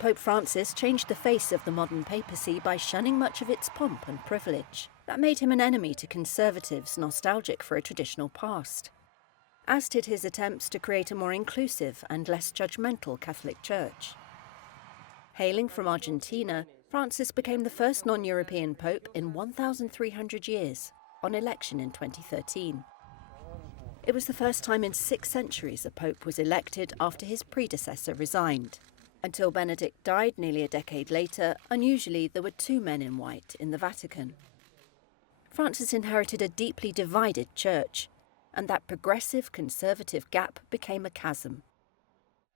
Pope Francis changed the face of the modern papacy by shunning much of its pomp and privilege. That made him an enemy to conservatives nostalgic for a traditional past, as did his attempts to create a more inclusive and less judgmental Catholic Church. Hailing from Argentina, Francis became the first non-European pope in 1,300 years, on election in 2013. It was the first time in 6 centuries a pope was elected after his predecessor resigned. Until Benedict died nearly a decade later, unusually there were 2 men in white in the Vatican. Francis inherited a deeply divided church, and that progressive conservative gap became a chasm.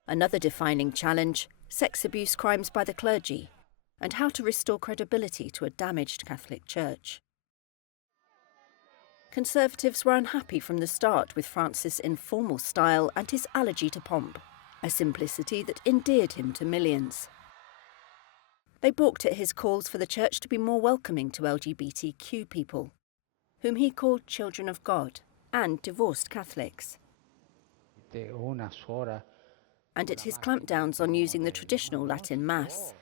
Another defining challenge, sex abuse crimes by the clergy, and how to restore credibility to a damaged Catholic Church. Conservatives were unhappy from the start with Francis' informal style and his allergy to pomp, a simplicity that endeared him to millions. They balked at his calls for the Church to be more welcoming to LGBTQ people, whom he called children of God, and divorced Catholics, and at his clampdowns on using the traditional Latin Mass.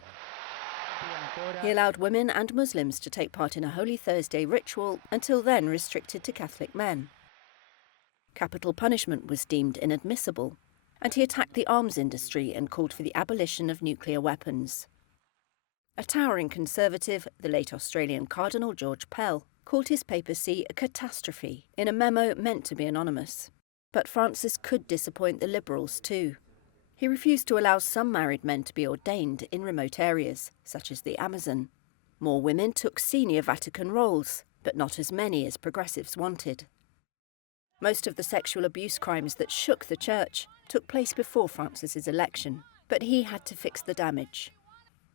He allowed women and Muslims to take part in a Holy Thursday ritual, until then restricted to Catholic men. Capital punishment was deemed inadmissible, and he attacked the arms industry and called for the abolition of nuclear weapons. A towering conservative, the late Australian Cardinal George Pell, called his papacy a catastrophe in a memo meant to be anonymous. But Francis could disappoint the liberals too. He refused to allow some married men to be ordained in remote areas, such as the Amazon. More women took senior Vatican roles, but not as many as progressives wanted. Most of the sexual abuse crimes that shook the Church took place before Francis's election, but he had to fix the damage.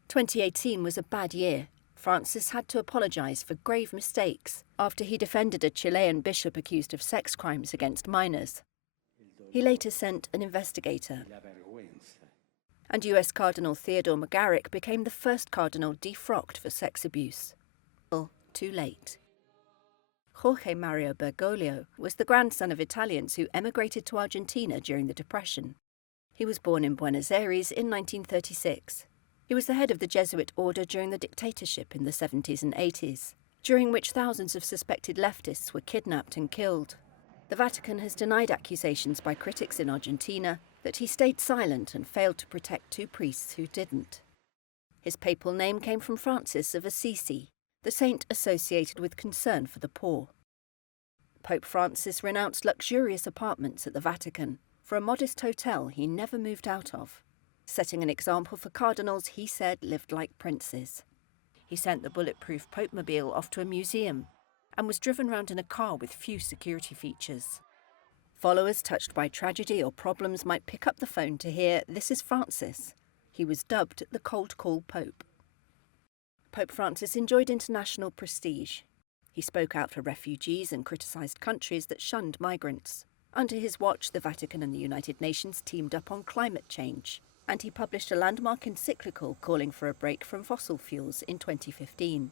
2018 was a bad year. Francis had to apologise for grave mistakes after he defended a Chilean bishop accused of sex crimes against minors. He later sent an investigator. And US Cardinal Theodore McGarrick became the first cardinal defrocked for sex abuse. Too late. Jorge Mario Bergoglio was the grandson of Italians who emigrated to Argentina during the Depression. He was born in Buenos Aires in 1936. He was the head of the Jesuit order during the dictatorship in the 70s and 80s, during which thousands of suspected leftists were kidnapped and killed. The Vatican has denied accusations by critics in Argentina that he stayed silent and failed to protect 2 priests who didn't. His papal name came from Francis of Assisi, the saint associated with concern for the poor. Pope Francis renounced luxurious apartments at the Vatican for a modest hotel he never moved out of, setting an example for cardinals he said lived like princes. He sent the bulletproof Pope-mobile off to a museum and was driven round in a car with few security features. Followers touched by tragedy or problems might pick up the phone to hear, "This is Francis." He was dubbed the Cold Call Pope. Pope Francis enjoyed international prestige. He spoke out for refugees and criticised countries that shunned migrants. Under his watch, the Vatican and the United Nations teamed up on climate change, and he published a landmark encyclical calling for a break from fossil fuels in 2015.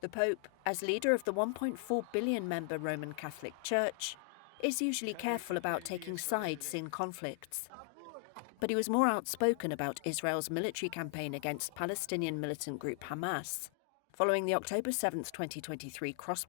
The Pope, as leader of the 1.4 billion member Roman Catholic Church, is usually careful about taking sides in conflicts. But he was more outspoken about Israel's military campaign against Palestinian militant group Hamas, following the October 7, 2023 cross